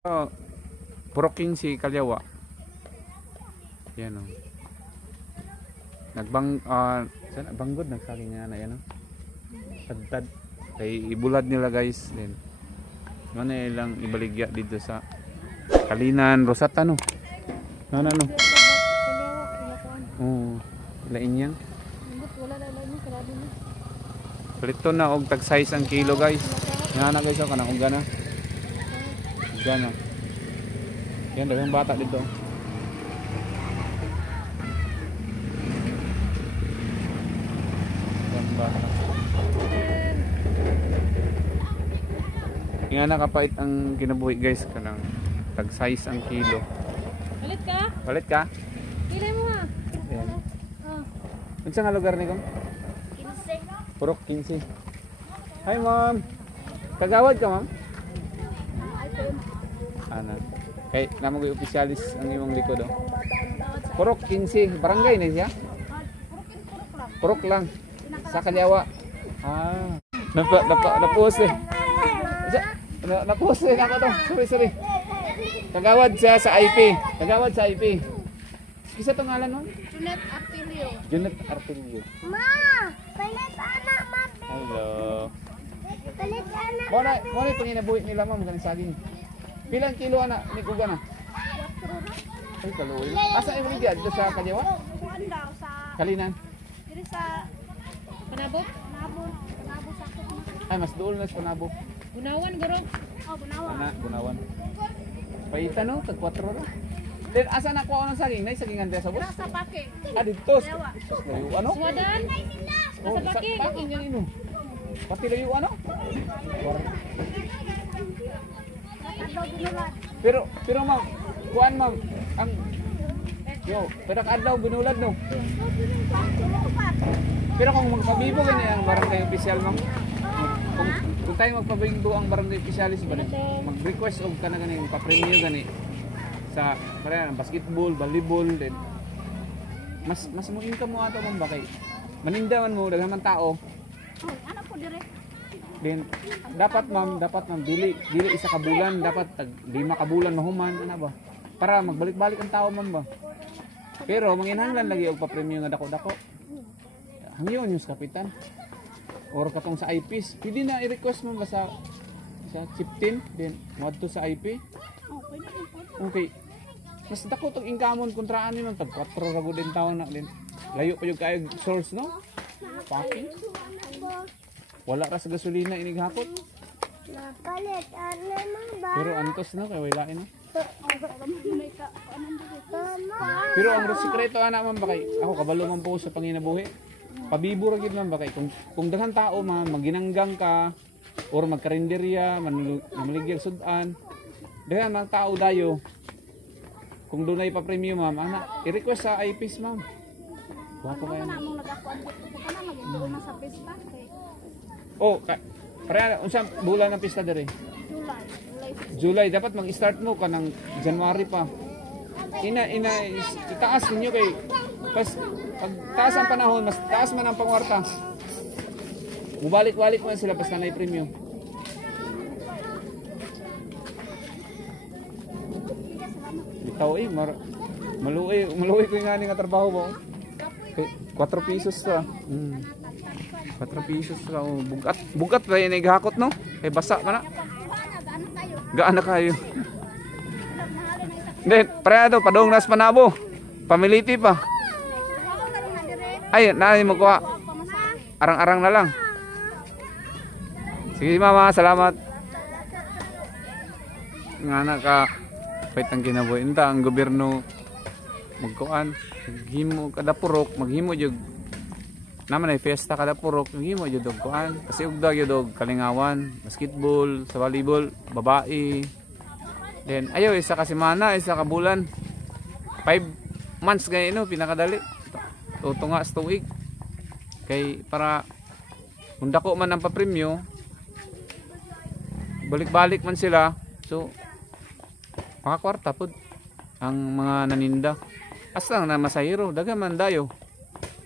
Puro 15 kalyawa. Yan o. Banggod nagsaging nga na yan o. Tad. Kay ibulad nila guys. Then, ano ilang ibaligya dito sa Kalinan, Rosata no. Ano. Oo. Lain yan. Palito na og tag size ang kilo guys. Nga na guys o kanang og gana. Gana. Yan daw yung bata dito. Yan bata. Nga nakapait ang kinabuhi guys kanang tag size ang kilo. Palit ka? Palit ka? Pilay mo ha. Yan. Oh. Unsa nga lugar ni kong? 15. Purok 15. Hi ma'am. Kagawad ka ma'am? Ana. Kay namoy opisyalis ang imong likod oh. Purok 15, barangay na siya? Purok lang. Sa Kalyawa. Ah. Napos eh. Napos eh ako to. Sorry. Kagawad siya sa IP. Kagawad sa IP. Isa tong ngalan mo? Junet Artilio. Junet Artilio. Ma, palit anak, ma. Hello. Palit anak. Mo na panginabuhi nila ma'am kaning saging. Pilang kilo ana ni kuga na? 4. Ay kaluoy. Asa imong ligya dito sa Kalyawa? Kuan daw sa Kalinan. diri sa Panabot? Panabo sa ako. Ay mas duol na sa Panabo. Gunawan guro. Oh, bunawa. Ana, Gunawan. Paita no, tag 4 ra. Then asa na kuha ng saging? Nay sagingan dia sa bus. Sa pake. Ah dito. Sus layo ano? Suwadan. Oh, Sa pake. Paking yan ino. Pati layo ano? Adlaw binulad. Pero ma'am, kuan ma'am, ang pero kadlaw binulad no. Pero kung magpabibo gani ang barangay official ma'am. Kung tayo magpabibo ang barangay officialis ba mag-request og kana gani pa-premium gani sa kaya basketball, volleyball din. Mas mo income mo ato ma'am ba kay manindaman mo daghan man tao. Oh, anak ko dire. Then dapat ma'am dili isa ka bulan, dapat tag 5 ka bulan mahuman ana ba para magbalik-balik ang tao ma'am ba. Pero manginhanglan lagi og pa-premium nga dako-dako. Hangyon yung kapitan. Or katong sa IPs, pwede na i-request mo ba sa chieftain then moadto sa IP. Oh, pwede din po. Okay. Mas dako tong income kontraan ni man tag 4 ra gud din taon na din. Layo pa yung kayo source no? Packing. Wala ra sa gasolina inig hapot. Napalit anak ba? Pero antos no kay wala no. May ka anan dire. Pero ang sikreto ana man ba kay ako kabalo man po sa panginabuhi. Pabibo ra gid man ba kay kung daghan tao man maginanggang ka or magkarinderya maligyan sudan. Daghan man tao dayo. Kung dunay pa premium ma'am, ana i-request sa IPs ma'am. Wapo kayo. Ana mong nagakuan dito ka na maging na sa pista. Oh, para unsa bulan ng pista dire? July dapat mag-start mo kanang January pa. Itaas ninyo kay pag taas ang panahon, mas taas man ang pangwarta. Mubalik-balik man sila basta na premium. Bitaw maluoy ko nga nga trabaho mo. 4 pesos ra. 4 pesos ra. Bugat ba yan ighakot no? Kay basa man na. Gaan na kayo. Then, parado, padong nas Panabo. Pamiliti pa. Ay, nani mo kuha. Arang-arang na lang. Sige mama, salamat. Nga na ka paitang kinabuhi. Inta, ang gobyerno magkuhan. Maghimo kada purok, maghimo jud. Naman ay fiesta kada purok, maghimo jud og kuhan. Kasi ugda jud og kalingawan, basketball, sa volleyball, babae. Then ayo isa ka semana, isa ka bulan. 5 months gay no pinakadali. Tutunga sa tuig. Kay para kung dako man ang papremyo, balik-balik man sila. So makakwarta pod ang mga naninda. Asa na masahiro, daga man dayo.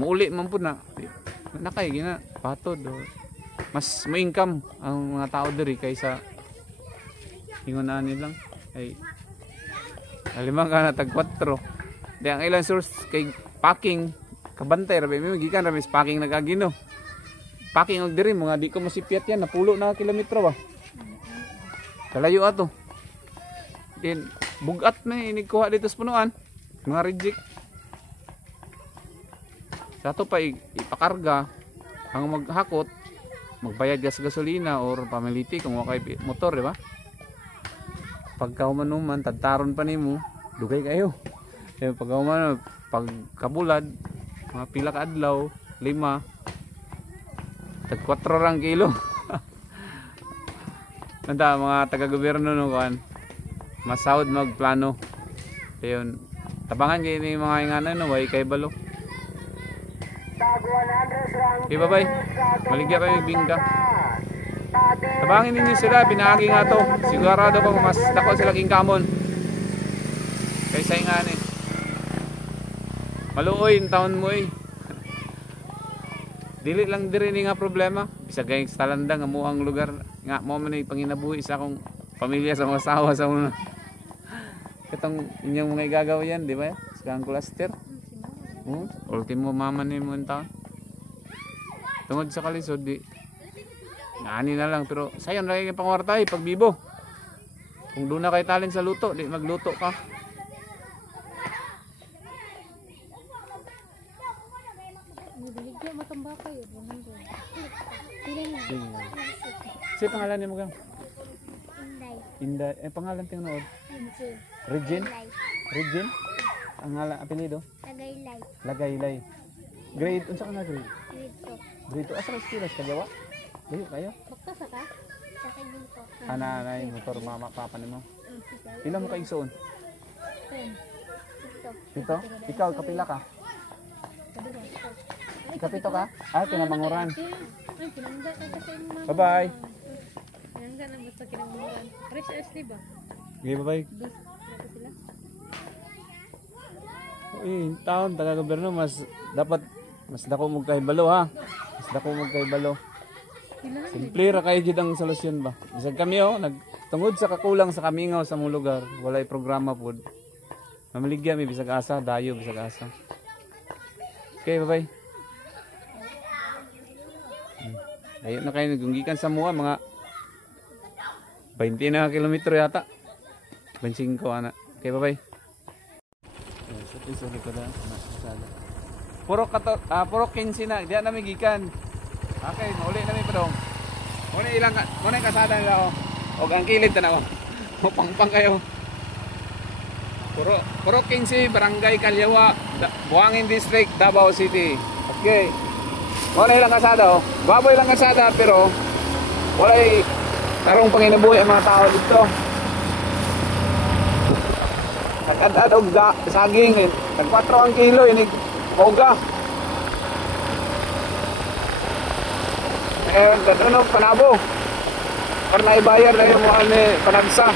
Muuli man pud na. Nakay gina patod. Mas mo income ang mga tao diri kaysa ingon ani lang. Ay, limang ka na tag 4. Di ang ilang source kay packing kabantay rabi mi gikan rabi packing nagagino. Packing og diri mga di ko masipyat yan napulo na kilometro ba. Kalayo ato. Din bugat na inikuha dito sa punuan. Mga reject. Sa ato pa ipakarga ang maghakot magbayad gas gasolina or pamiliti kung wakay motor, di ba? Pagka humanuman, tadtaron pa nimo, dugay kayo. Eh, pagka humanuman, pagkabulad, mga pila ka adlaw, 5, tag 4 rang kilo. Nanda, mga taga-gobyerno no kan, masahod magplano. Ayun, tabangan kayo ni mga inganan no, way kay balo. Okay, bye-bye. Maligya kayo bingka. Tabangin ninyo sila, pinaagi nga to. Sigurado ko mas dako sila king kamon. Kaysa nga ni. Maluoy yung taon mo eh. Dili lang diri ni nga problema. Bisa gayong sa talanda nga mo ang lugar. Nga mo man ay panginabuhi sa akong pamilya sa mga asawa sa una. Katong inyong mga igagawa yan, di ba? Sa kang cluster. Ultimo mama ni mo yung taon. Tungod sa kalisod, di. Ngani na lang, pero sayon lagi kang pangwartay pag bibo. Kung doon na kay talent sa luto, di magluto ka. Biligyan matamba kayo. Sige pangalan ni mo gang? Inday. Inday. Eh pangalan ting nood? Inday. Regine? Regine? Ang ngalan apelyido? Tagaylay. Lagaylay. Grade, unsa ka na grade? Dito. Grade 2. Asa ka eskwela sa Kagawa? Layo kayo? Bakta sa ka? Sa dito. Nanay, motor, mama, papa ni mo. Pila mo ka igsoon? Dito. Dito? Ikaw, kapila ka? Kapito ka? Ah, kinamanguran. Ay, kinangga ka kasi yung mama. Bye-bye. Kinangga na basta kinangguran. Fresh Ashley ba? Okay, bye-bye. Dito sila. Uy, taon, taga-gobyerno, mas dako mo kay balo ha. Mas dako mo kay balo. Simple ra kayo jud ang solusyon ba. Bisag kami nagtungod sa kakulang sa kamingaw sa mong lugar, walay programa pod. Mamaligya mi bisag asa, dayo bisag asa. Okay, bye-bye. Dayo na kayo nagunggikan sa mua mga 20 na kilometro yata. 25 ana. Okay, bye-bye. Sa piso ko da na puro 15 na, diyan na gikan. Okay, mauli na mi padong. Muna kasada nila oh. Og ang kilid tanaw. Pangpang kayo. Puro 15 Barangay Calyawa, Buangin District, Davao City. Okay. Muna ilang kasada oh. Baboy lang kasada pero walay tarong panginabuhi ang mga tao dito. Nagkadad og saging, nag 4 ang kilo inig boga. Eh, ano, panabo. Para na ibayar na yung mga panagsa.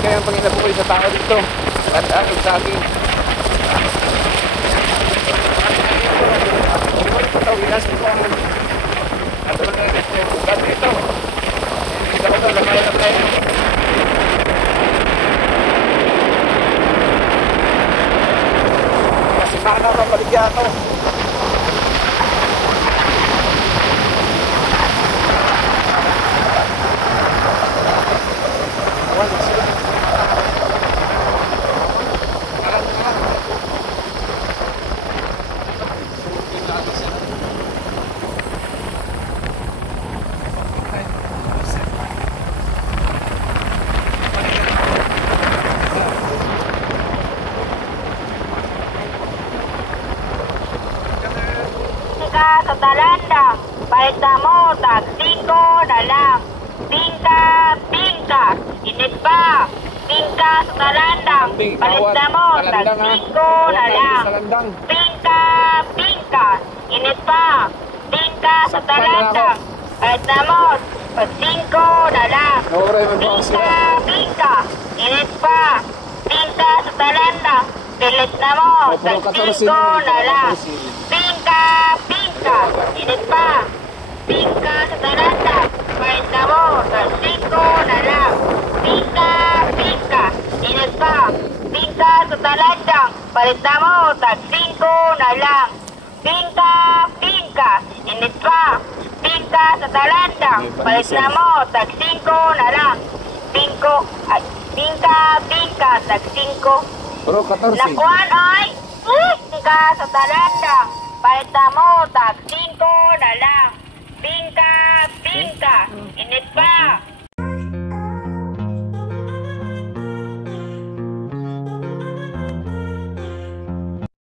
Kaya ang panginabuhi sa tao dito at aking sa akin winas ko ang ato na kayo dito dito lamay na tayo Ano ka paligyato? Sa talandang, palita mo, tag 5 na lang. Tingka, tingka, init pa. Tingka sa talandang, palita mo, tag 5 na lang. Tingka, tingka, init pa. Tingka sa talandang, palita mo, tag 5 na lang. Tingka, tingka, init pa. Tingka sa talandang, pilit na mo, tag 5 na lang. Tingka, tingka, init pa. Tingka sa talanda, palit na mo, tag 5 na lang. Tingka, tingka, init pa. Tingka sa talanda, palit na mo, tag 5 na lang. Tingka, tingka, init pa. Tingka sa talanda, palit na mo, tag 5 na lang. Tingka, tingka, tag 5. Pero 14. Nakuan ay, tingka sa talanda, palita mo, tag 5 na lang. Tingka, tingka, init pa.